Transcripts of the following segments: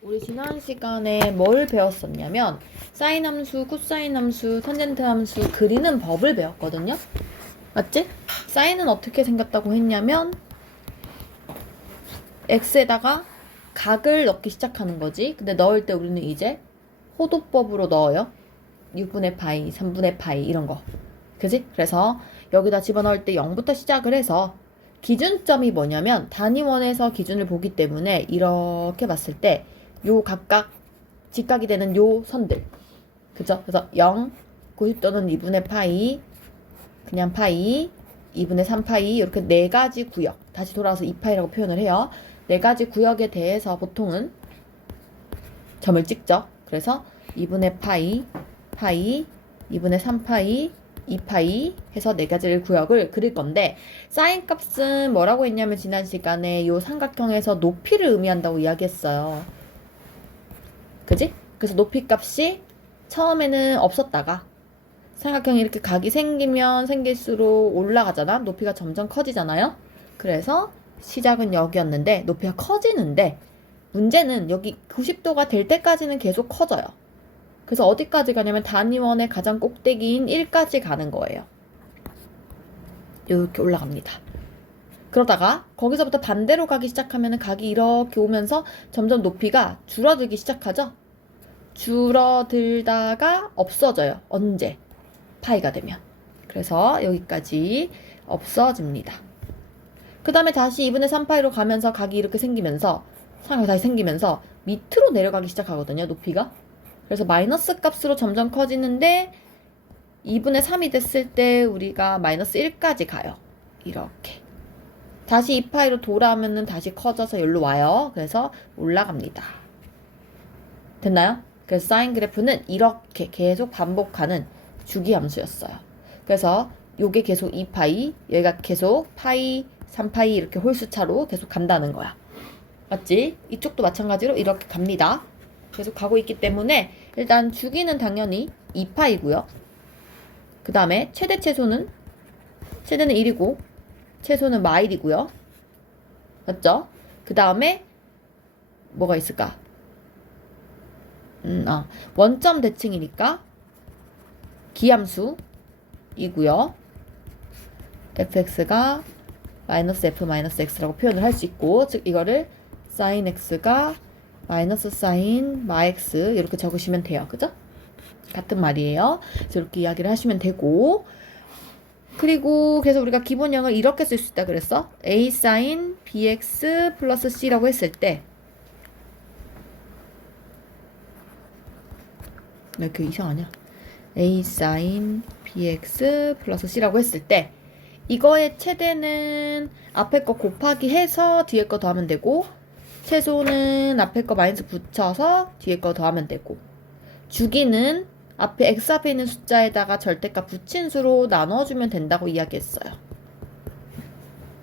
우리 지난 시간에 뭘 배웠었냐면 사인 함수, 코사인 함수, 탄젠트 함수 그리는 법을 배웠거든요. 맞지? 사인은 어떻게 생겼다고 했냐면 x에다가 각을 넣기 시작하는 거지. 근데 넣을 때 우리는 이제 호도법으로 넣어요. 6분의 파이, 3분의 파이 이런 거. 그지? 그래서 여기다 집어넣을 때 0부터 시작을 해서 기준점이 뭐냐면 단위원에서 기준을 보기 때문에 이렇게 봤을 때 요 각각 직각이 되는 요 선들. 그죠? 그래서 0, 90도는 2분의 파이, 그냥 파이, 2분의 3파이 이렇게 네 가지 구역. 다시 돌아와서 2파이라고 표현을 해요. 네 가지 구역에 대해서 보통은 점을 찍죠. 그래서 2분의 파이, 파이, 2분의 3파이, 2파이 해서 네 가지 구역을 그릴 건데 사인 값은 뭐라고 했냐면 지난 시간에 요 삼각형에서 높이를 의미한다고 이야기했어요. 그지? 그래서 높이 값이 처음에는 없었다가 삼각형이 이렇게 각이 생기면 생길수록 올라가잖아. 높이가 점점 커지잖아요. 그래서 시작은 여기였는데 높이가 커지는데 문제는 여기 90도가 될 때까지는 계속 커져요. 그래서 어디까지 가냐면 단위원의 가장 꼭대기인 1까지 가는 거예요. 이렇게 올라갑니다. 그러다가 거기서부터 반대로 가기 시작하면 각이 이렇게 오면서 점점 높이가 줄어들기 시작하죠. 줄어들다가 없어져요. 언제? 파이가 되면. 그래서 여기까지 없어집니다. 그 다음에 다시 2분의 3파이로 가면서 각이 이렇게 생기면서 삼각형이 다시 생기면서 밑으로 내려가기 시작하거든요. 높이가. 그래서 마이너스 값으로 점점 커지는데 2분의 3이 됐을 때 우리가 마이너스 1까지 가요. 이렇게. 다시 2파이로 돌아오면은 다시 커져서 여기로 와요. 그래서 올라갑니다. 됐나요? 그래서 사인 그래프는 이렇게 계속 반복하는 주기 함수였어요. 그래서 요게 계속 2파이, 여기가 계속 파이, 3파이 이렇게 홀수차로 계속 간다는 거야. 맞지? 이쪽도 마찬가지로 이렇게 갑니다. 계속 가고 있기 때문에 일단 주기는 당연히 2파이고요. 그 다음에 최대 최소는 최대는 1이고 최소는 마일이고요. 맞죠? 그 다음에 뭐가 있을까? 원점 대칭이니까 기함수이고요. fx가 마이너스 f 마이너스 x라고 표현을 할 수 있고, 즉 이거를 sin x가 마이너스 sin 마 x 이렇게 적으시면 돼요. 그죠? 같은 말이에요. 그래서 이렇게 이야기를 하시면 되고, 그리고 그래서 우리가 기본형을 이렇게 쓸 수 있다 그랬어. a sin bx 플러스 c라고 했을 때 왜 이렇게 이상하냐? a sin bx 플러스 c라고 했을 때 이거의 최대는 앞에 거 곱하기 해서 뒤에 거 더하면 되고 최소는 앞에 거 마이너스 붙여서 뒤에 거 더하면 되고 주기는 앞에 x 앞에 있는 숫자에다가 절대값 붙인 수로 나눠주면 된다고 이야기했어요.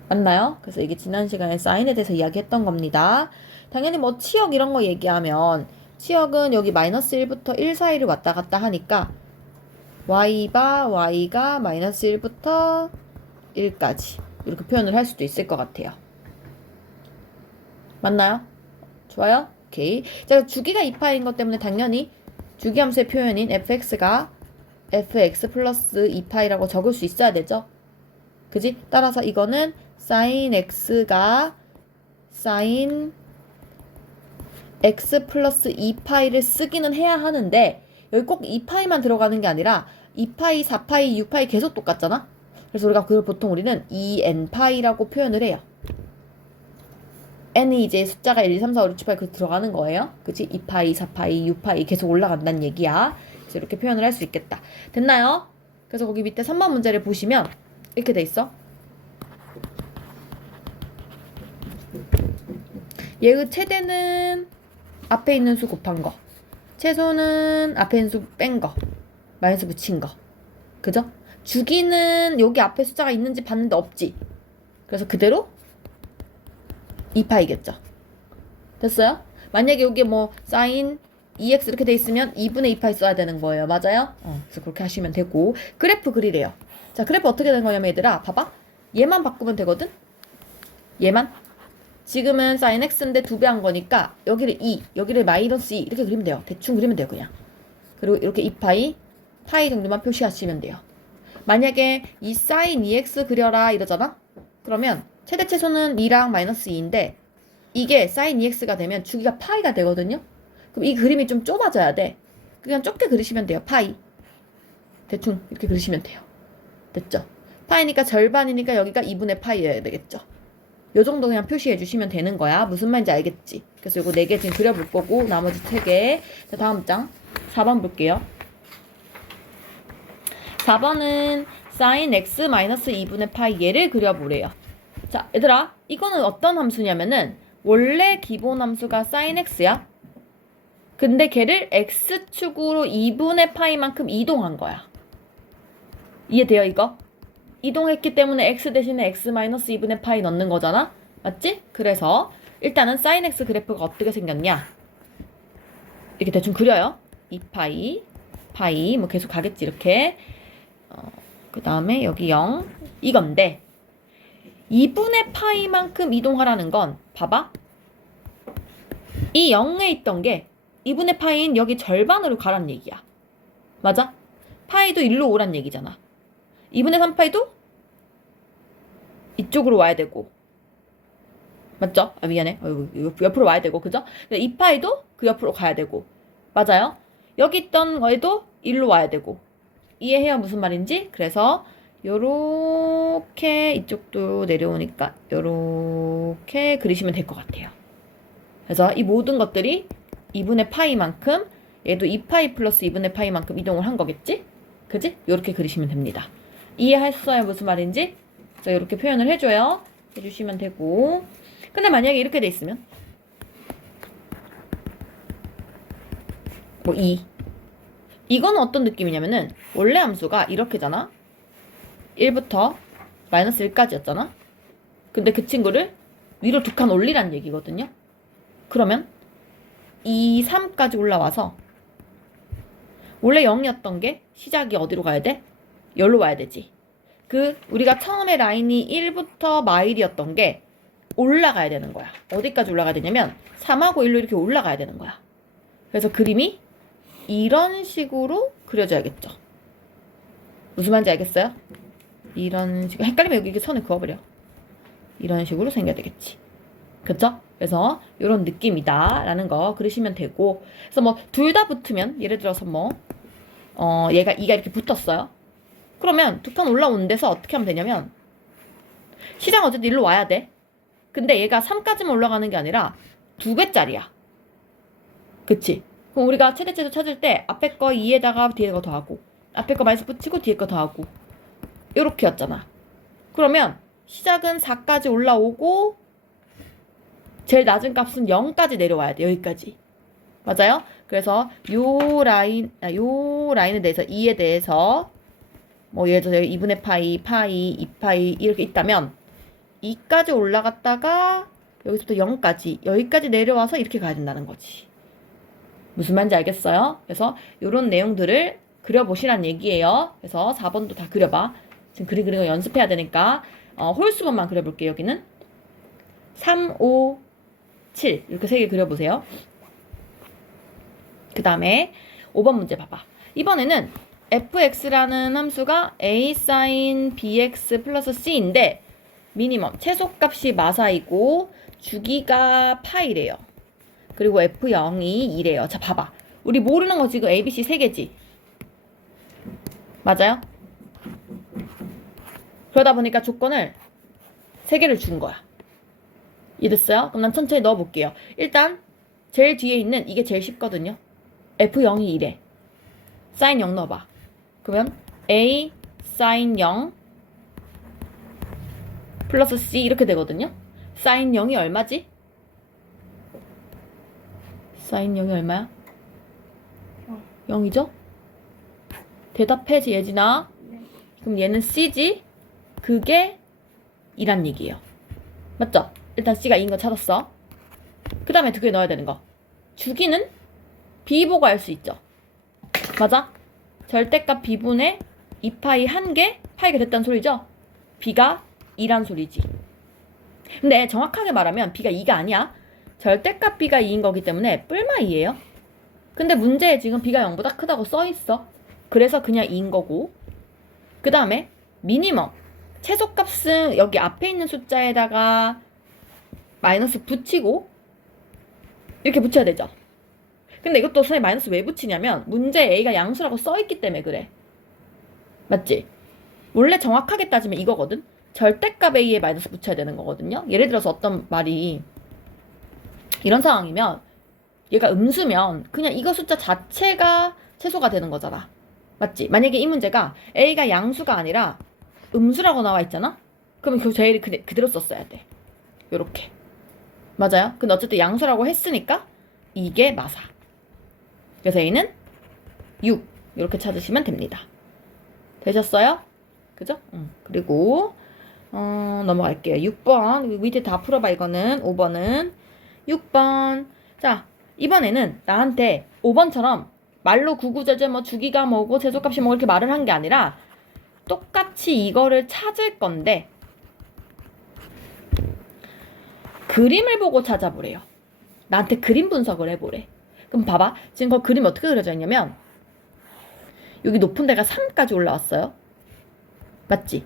맞나요? 그래서 이게 지난 시간에 사인에 대해서 이야기했던 겁니다. 당연히 뭐 치역 이런 거 얘기하면 치역은 여기 마이너스 1부터 1 사이를 왔다 갔다 하니까 y가 마이너스 1부터 1까지 이렇게 표현을 할 수도 있을 것 같아요. 맞나요? 좋아요? 오케이. 자, 주기가 2파인 것 때문에 당연히 주기함수의 표현인 fx가 fx 플러스 2파이라고 적을 수 있어야 되죠? 그지? 따라서 이거는 sin x가 sin x 플러스 2파이를 쓰기는 해야 하는데 여기 꼭 2파이만 들어가는 게 아니라 2파이, 4파이, 6파이 계속 똑같잖아? 그래서 우리가 그걸 보통 우리는 2n파이라고 표현을 해요. n이 이제 숫자가 1, 2, 3, 4, 5, 6, 7, 8 그렇게 들어가는 거예요. 그치? 2파이, 4파이, 6파이 계속 올라간다는 얘기야. 그래서 이렇게 표현을 할 수 있겠다. 됐나요? 그래서 거기 밑에 3번 문제를 보시면 이렇게 돼 있어. 얘의 최대는 앞에 있는 수 곱한 거. 최소는 앞에 있는 수 뺀 거. 마이너스 붙인 거. 그죠? 주기는 여기 앞에 숫자가 있는지 봤는데 없지. 그래서 그대로 2파이겠죠. 됐어요? 만약에 여기 뭐 sin 2x 이렇게 돼 있으면 2분의 2파이 써야 되는 거예요. 맞아요? 그래서 그렇게 하시면 되고 그래프 그리래요. 자, 그래프 어떻게 되는 거냐면 얘들아 봐봐. 얘만 바꾸면 되거든? 얘만. 지금은 sin x인데 2배 한 거니까 여기를 2, 여기를 마이너스 2 이렇게 그리면 돼요. 대충 그리면 돼요, 그냥. 그리고 이렇게 2파이, 파이 정도만 표시하시면 돼요. 만약에 이 sin 2x 그려라 이러잖아? 그러면 최대 최소는 2랑 마이너스 2인데 이게 sin 2x가 되면 주기가 파이가 되거든요? 그럼 이 그림이 좀 좁아져야 돼. 그냥 좁게 그리시면 돼요, 파이. 대충 이렇게 그리시면 돼요. 됐죠? 파이니까 절반이니까 여기가 2분의 파이여야 되겠죠? 요 정도 그냥 표시해 주시면 되는 거야. 무슨 말인지 알겠지? 그래서 요거 4개 지금 그려볼 거고 나머지 3개. 자, 다음 장 4번 볼게요. 4번은 sin x 2분의 파이 얘를 그려보래요. 자, 얘들아, 이거는 어떤 함수냐면은 원래 기본 함수가 sin x야. 근데 걔를 x축으로 2분의 파이만큼 이동한 거야. 이해돼요, 이거? 이동했기 때문에 x 대신에 x 2분의 파이 넣는 거잖아? 맞지? 그래서 일단은 sin x 그래프가 어떻게 생겼냐? 이렇게 대충 그려요. 2파이, 파이, 뭐 계속 가겠지, 이렇게. 그 다음에 여기 0. 이건데, 2분의 파이만큼 이동하라는 건, 봐봐. 이 0에 있던 게 2분의 파이인 여기 절반으로 가란 얘기야. 맞아? 파이도 일로 오란 얘기잖아. 2분의 3파이도 이쪽으로 와야 되고. 맞죠? 아, 미안해. 옆으로 와야 되고, 그죠? 2파이도 그 옆으로 가야 되고. 맞아요? 여기 있던 거에도 일로 와야 되고. 이해해요? 무슨 말인지? 그래서 요렇게 이쪽도 내려오니까 요렇게 그리시면 될 것 같아요. 그래서 이 모든 것들이 2분의 파이만큼, 얘도 2파이 플러스 2분의 파이만큼 이동을 한 거겠지? 그지? 요렇게 그리시면 됩니다. 이해했어요? 무슨 말인지? 그래서 이렇게 표현을 해줘요. 해주시면 되고. 근데 만약에 이렇게 돼 있으면 뭐 2. 이거는 어떤 느낌이냐면은 원래 함수가 이렇게잖아. 1부터 마이너스 1까지였잖아. 근데 그 친구를 위로 2칸 올리란 얘기거든요. 그러면 2, 3까지 올라와서 원래 0이었던 게 시작이 어디로 가야 돼? 여기로 와야 되지. 우리가 처음에 라인이 1부터 마일이었던 게 올라가야 되는 거야. 어디까지 올라가야 되냐면 3하고 1로 이렇게 올라가야 되는 거야. 그래서 그림이 이런 식으로 그려져야겠죠. 무슨 말인지 알겠어요? 이런 식으로. 헷갈리면 여기 선을 그어버려. 이런 식으로 생겨야 되겠지. 그쵸? 그래서 이런 느낌이다 라는 거 그리시면 되고. 그래서 뭐 둘 다 붙으면 예를 들어서 뭐 얘가 2가 이렇게 붙었어요. 그러면 2칸 올라온 데서 어떻게 하면 되냐면 시장 어쨌든 일로 와야 돼. 근데 얘가 3까지만 올라가는 게 아니라 2배짜리야. 그치? 그럼 우리가 최대 최소 찾을 때 앞에 거 2에다가 뒤에 거 더하고 앞에 거 마이너스 붙이고 뒤에 거 더하고 요렇게였잖아. 그러면 시작은 4까지 올라오고 제일 낮은 값은 0까지 내려와야 돼. 여기까지. 맞아요? 그래서 요 라인에 대해서 2에 대해서 뭐 예를 들어서 2분의 파이, 2파이 이렇게 있다면 2까지 올라갔다가 여기서부터 0까지 여기까지 내려와서 이렇게 가야 된다는 거지. 무슨 말인지 알겠어요? 그래서 요런 내용들을 그려보시란 얘기예요. 그래서 4번도 다 그려봐. 지금 그리는 거 연습해야 되니까 홀수번만 그려볼게요. 여기는 3, 5, 7 이렇게 3개 그려보세요. 그 다음에 5번 문제 봐봐. 이번에는 fx라는 함수가 a sin bx 플러스 c인데 미니멈 최소값이 마사이고 주기가 파이래요. 그리고 f0이 2래요. 자, 봐봐. 우리 모르는 거 지금 a, b, c 3개지? 맞아요? 그러다 보니까 조건을 3개를 준 거야. 이해됐어요? 그럼 난 천천히 넣어볼게요. 일단 제일 뒤에 있는 이게 제일 쉽거든요. f0이 2래. sin 0 넣어봐. 그러면 a sin 0 플러스 c 이렇게 되거든요. sin 0이 얼마지? sin 0이 얼마야? 0이죠? 대답해지 예진아. 그럼 얘는 c지? 그게 2란 얘기예요. 맞죠? 일단 c가 2인 거 찾았어. 그 다음에 2개 넣어야 되는 거. 주기는 b 보고 알 수 있죠. 맞아? 절대값 b분의 2파이 1개 파이가 됐다는 소리죠? b가 2란 소리지. 근데 정확하게 말하면 b가 2가 아니야. 절대값 b가 2인 거기 때문에 뿔마 2예요. 근데 문제에 지금 b가 0보다 크다고 써있어. 그래서 그냥 2인 거고. 그 다음에 미니멈. 최소값은 여기 앞에 있는 숫자에다가 마이너스 붙이고 이렇게 붙여야 되죠. 근데 이것도 선생님 마이너스 왜 붙이냐면 문제에 a가 양수라고 써있기 때문에 그래. 맞지? 원래 정확하게 따지면 이거거든. 절대값 a에 마이너스 붙여야 되는 거거든요. 예를 들어서 어떤 말이 이런 상황이면 얘가 음수면 그냥 이거 숫자 자체가 최소가 되는 거잖아. 맞지? 만약에 이 문제가 a가 양수가 아니라 음수라고 나와 있잖아? 그러면 그 제일 그대로 썼어야 돼. 요렇게. 맞아요? 근데 어쨌든 양수라고 했으니까 이게 맞아. 그래서 a는 6 이렇게 찾으시면 됩니다. 되셨어요? 그죠? 그리고 넘어갈게요. 6번 밑에 다 풀어봐. 이거는 5번은 6번. 자, 이번에는 나한테 5번처럼 말로 구구절절 뭐 주기가 뭐고 제소값이 뭐 이렇게 말을 한 게 아니라 똑같이 이거를 찾을 건데 그림을 보고 찾아보래요. 나한테 그림 분석을 해보래. 그럼 봐봐. 지금 그 그림이 어떻게 그려져 있냐면 여기 높은 데가 3까지 올라왔어요. 맞지?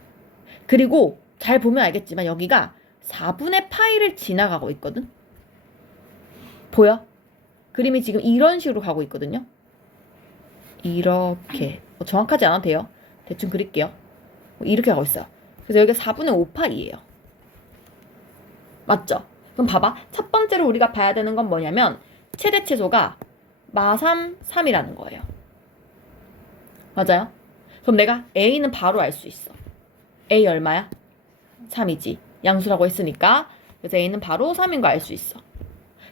그리고 잘 보면 알겠지만 여기가 4분의 파이를 지나가고 있거든. 보여? 그림이 지금 이런 식으로 가고 있거든요. 이렇게. 정확하지 않아도 돼요. 대충 그릴게요. 이렇게 가고 있어요. 그래서 여기가 4분의 5파이예요. 맞죠? 그럼 봐봐. 첫 번째로 우리가 봐야 되는 건 뭐냐면 최대 최소가 마삼, 3이라는 거예요. 맞아요? 그럼 내가 A는 바로 알 수 있어. A 얼마야? 3이지. 양수라고 했으니까. 그래서 A는 바로 3인 거 알 수 있어.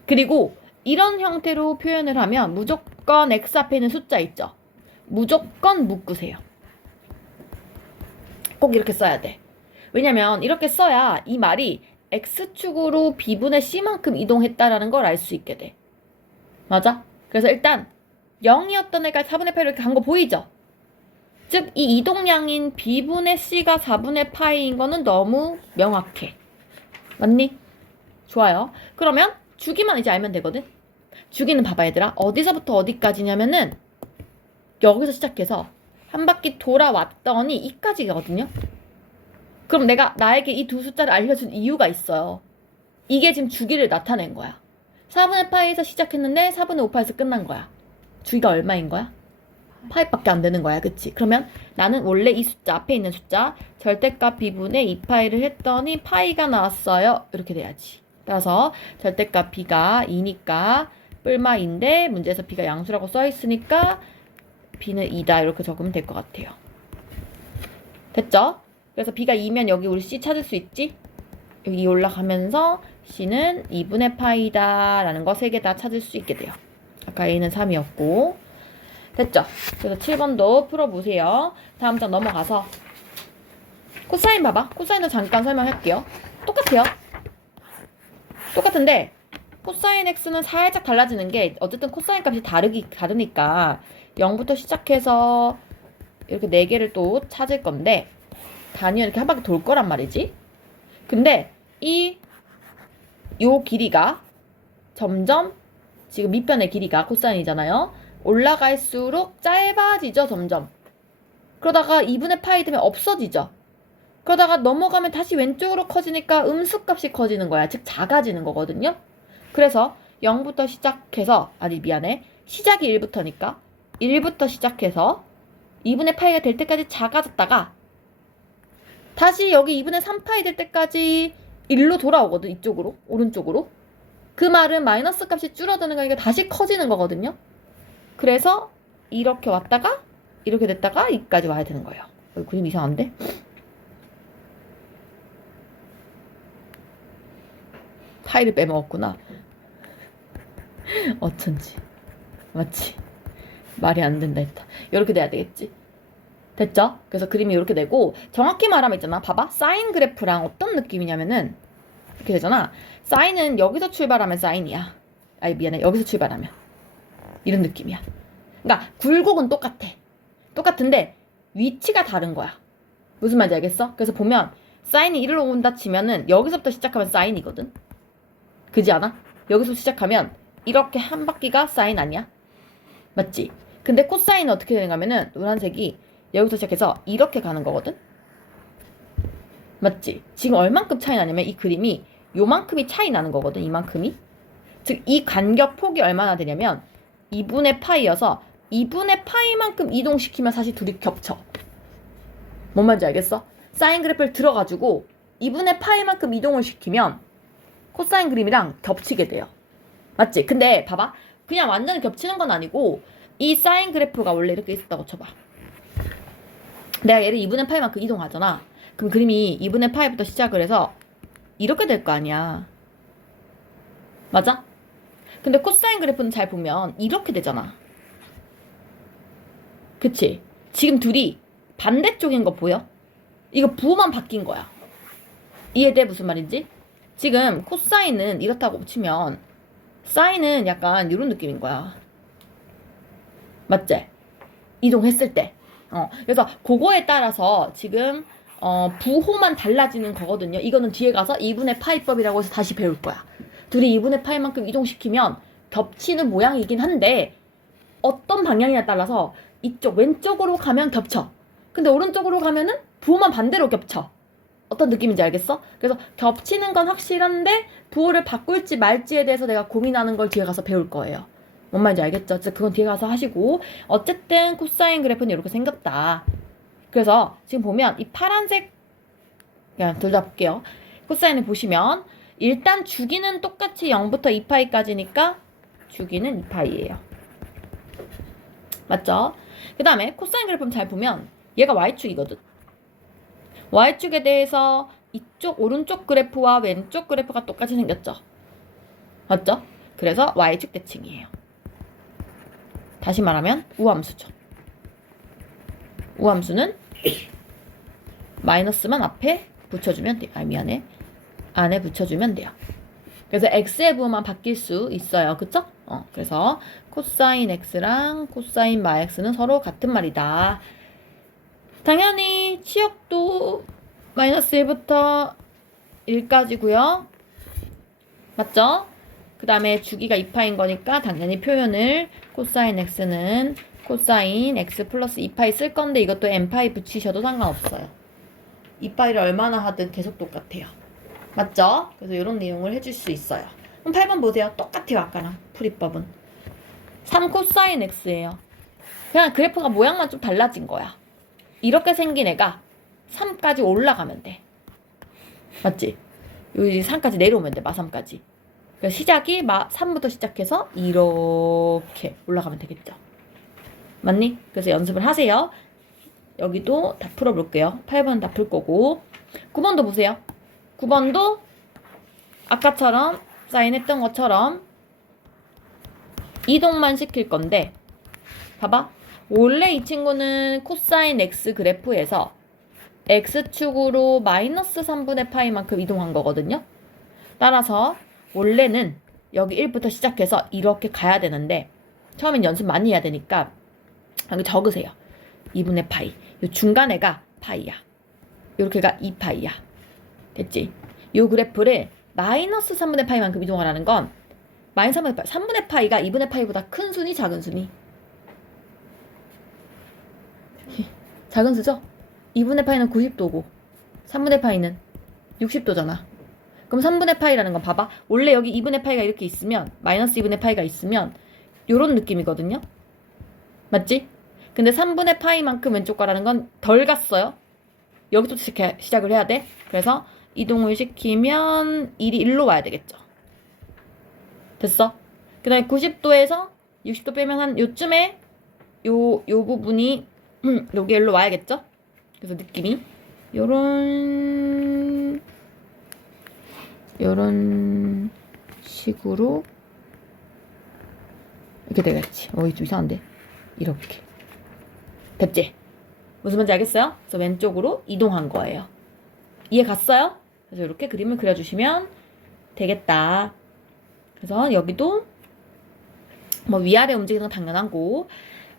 그리고 이런 형태로 표현을 하면 무조건 X 앞에 있는 숫자 있죠? 무조건 묶으세요. 꼭 이렇게 써야 돼. 왜냐면 이렇게 써야 이 말이 X축으로 B분의 C만큼 이동했다라는 걸 알 수 있게 돼. 맞아? 그래서 일단 0이었던 애가 4분의 8 이렇게 간 거 보이죠? 즉 이 이동량인 B분의 C가 4분의 파이인 거는 너무 명확해. 맞니? 좋아요. 그러면 주기만 이제 알면 되거든. 주기는 봐봐 얘들아. 어디서부터 어디까지냐면은 여기서 시작해서 한 바퀴 돌아왔더니 이까지 가거든요. 그럼 내가 나에게 이 두 숫자를 알려준 이유가 있어요. 이게 지금 주기를 나타낸 거야. 4분의 파이에서 시작했는데 4분의 5파이에서 끝난 거야. 주기가 얼마인 거야? 파이밖에 안 되는 거야. 그치? 그러면 나는 원래 이 숫자 앞에 있는 숫자 절대값 b분의 2파이를 했더니 파이가 나왔어요. 이렇게 돼야지. 따라서 절대값 b가 2니까 뿔마인데 문제에서 b가 양수라고 써있으니까 b는 2다. 이렇게 적으면 될 것 같아요. 됐죠? 그래서 b가 2면 여기 우리 c 찾을 수 있지? 여기 올라가면서 c는 2분의 파이다 라는 거 3개 다 찾을 수 있게 돼요. 아까 a는 3이었고 됐죠? 그래서 7번도 풀어보세요. 다음 장 넘어가서 코사인 봐봐. 코사인도 잠깐 설명할게요. 똑같아요. 똑같은데 코사인 x는 살짝 달라지는 게 어쨌든 코사인 값이 다르니까 0부터 시작해서 이렇게 4개를 또 찾을 건데 단위는 이렇게 한 바퀴 돌 거란 말이지. 근데 요 길이가 점점 지금 밑변의 길이가 코사인이잖아요. 올라갈수록 짧아지죠, 점점. 그러다가 2분의 파이 되면 없어지죠. 그러다가 넘어가면 다시 왼쪽으로 커지니까 음수값이 커지는 거야. 즉 작아지는 거거든요. 그래서 0부터 시작해서 시작이 1부터니까 1부터 시작해서 2분의 파이가 될 때까지 작아졌다가 다시 여기 2분의 3파이 될 때까지 1로 돌아오거든. 이쪽으로, 오른쪽으로. 그 말은 마이너스 값이 줄어드는 거니까 다시 커지는 거거든요. 그래서 이렇게 왔다가 이렇게 됐다가 여기까지 와야 되는 거예요. 그림 이상한데? 파이를 빼먹었구나. 어쩐지. 맞지? 말이 안 된다 했다. 이렇게 돼야 되겠지? 됐죠? 그래서 그림이 이렇게 되고 정확히 말하면 있잖아. 봐봐. 사인 그래프랑 어떤 느낌이냐면은 이렇게 되잖아. 사인은 여기서 출발하면 사인이야. 미안해. 여기서 출발하면. 이런 느낌이야. 그러니까 굴곡은 똑같아. 똑같은데 위치가 다른 거야. 무슨 말인지 알겠어? 그래서 보면 사인이 1로 온다 치면은 여기서부터 시작하면 사인이거든. 그지 않아? 여기서 시작하면 이렇게 한 바퀴가 사인 아니야? 맞지? 근데 코사인은 어떻게 되는가면은 노란색이 여기서 시작해서 이렇게 가는 거거든? 맞지? 지금 얼만큼 차이 나냐면 이 그림이 요만큼이 차이 나는 거거든. 이만큼이. 즉 이 간격 폭이 얼마나 되냐면 2분의 파이여서 2분의 파이만큼 이동시키면 사실 둘이 겹쳐. 뭔 말인지 알겠어? 사인 그래프를 들어가지고 2분의 파이만큼 이동을 시키면 코사인 그림이랑 겹치게 돼요. 맞지? 근데 봐봐. 그냥 완전히 겹치는 건 아니고 이 사인 그래프가 원래 이렇게 있었다고 쳐봐. 내가 얘를 2분의 파이만큼 이동하잖아. 그럼 그림이 2분의 파이부터 시작을 해서 이렇게 될 거 아니야. 맞아? 근데 코사인 그래프는 잘 보면 이렇게 되잖아. 그치? 지금 둘이 반대쪽인 거 보여? 이거 부호만 바뀐 거야. 이해돼? 무슨 말인지? 지금 코사인은 이렇다고 치면 사인은 약간 이런 느낌인 거야. 맞지? 이동했을 때. 그래서 그거에 따라서 지금 부호만 달라지는 거거든요. 이거는 뒤에 가서 2분의 파이법이라고 해서 다시 배울 거야. 둘이 2분의 파이만큼 이동시키면 겹치는 모양이긴 한데 어떤 방향이냐에 따라서 이쪽 왼쪽으로 가면 겹쳐. 근데 오른쪽으로 가면은 부호만 반대로 겹쳐. 어떤 느낌인지 알겠어? 그래서 겹치는 건 확실한데 부호를 바꿀지 말지에 대해서 내가 고민하는 걸 뒤에 가서 배울 거예요. 뭔 말인지 알겠죠? 그건 뒤에 가서 하시고 어쨌든 코사인 그래프는 이렇게 생겼다. 그래서 지금 보면 이 파란색 그냥 둘 다 볼게요. 코사인을 보시면 일단 주기는 똑같이 0부터 2파이까지니까 주기는 2파이예요. 맞죠? 그 다음에 코사인 그래프는 잘 보면 얘가 y축이거든. y축에 대해서 이쪽 오른쪽 그래프와 왼쪽 그래프가 똑같이 생겼죠. 맞죠? 그래서 y축 대칭이에요. 다시 말하면 우함수죠. 우함수는 마이너스만 앞에 붙여주면 돼요. 미안해. 안에 붙여주면 돼요. 그래서 x의 부호만 바뀔 수 있어요. 그쵸? 그래서 코사인 x랑 코사인 마x는 서로 같은 말이다. 당연히 치역도 마이너스 1부터 1까지고요. 맞죠? 그 다음에 주기가 2파인 거니까 당연히 표현을 코사인 x는 코사인 x 플러스 2파이 쓸 건데 이것도 n파이 붙이셔도 상관없어요. 2파이를 얼마나 하든 계속 똑같아요. 맞죠? 그래서 이런 내용을 해줄 수 있어요. 그럼 8번 보세요. 똑같아요. 아까랑 풀이법은. 3 코사인 x예요. 그냥 그래프가 모양만 좀 달라진 거야. 이렇게 생긴 애가 3까지 올라가면 돼. 맞지? 여기 3까지 내려오면 돼. 마3까지. 그러니까 시작이 마3부터 시작해서 이렇게 올라가면 되겠죠. 맞니? 그래서 연습을 하세요. 여기도 다 풀어볼게요. 8번 다 풀 거고 9번도 보세요. 9번도 아까처럼 사인했던 것처럼 이동만 시킬 건데 봐봐. 원래 이 친구는 코사인 x 그래프에서 x축으로 마이너스 3분의 파이만큼 이동한 거거든요. 따라서 원래는 여기 1부터 시작해서 이렇게 가야 되는데 처음엔 연습 많이 해야 되니까 여기 적으세요. 2분의 파이. 요 중간에가 파이야. 요렇게가 2파이야. 됐지? 요 그래프를 마이너스 3분의 파이만큼 이동하라는 건 마이너스 3분의 파이. 3분의 파이가 2분의 파이보다 큰 순위, 작은 순위? 작은 수죠? 2분의 파이는 90도고 3분의 파이는 60도잖아. 그럼 3분의 파이라는 건 봐봐. 원래 여기 2분의 파이가 이렇게 있으면 마이너스 2분의 파이가 있으면 요런 느낌이거든요. 맞지? 근데 3분의 파이만큼 왼쪽 가라는 건 덜 갔어요. 여기부터 시작을 해야 돼. 그래서 이동을 시키면 1이 1로 와야 되겠죠. 됐어? 그 다음에 90도에서 60도 빼면 한 요쯤에 요 부분이 여기 일로 와야겠죠? 그래서 느낌이 요런 식으로 이렇게 되겠지. 좀 이상한데? 이렇게. 됐지? 무슨 말인지 알겠어요? 그래서 왼쪽으로 이동한 거예요. 이해 갔어요? 그래서 이렇게 그림을 그려주시면 되겠다. 그래서 여기도 뭐 위아래 움직이는 건 당연하고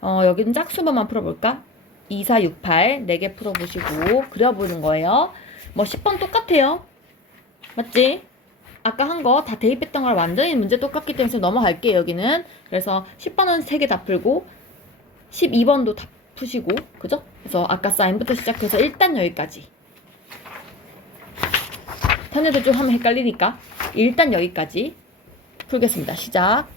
여기는 짝수번만 풀어볼까? 2, 4, 6, 8 4개 풀어보시고 그려보는 거예요. 뭐 10번 똑같아요. 맞지? 아까 한 거 다 대입했던 거랑 완전히 문제 똑같기 때문에 넘어갈게요, 여기는. 그래서 10번은 3개 다 풀고 12번도 다 푸시고, 그죠? 그래서 아까 사인부터 시작해서 일단 여기까지. 단위도 좀 하면 헷갈리니까 일단 여기까지 풀겠습니다. 시작.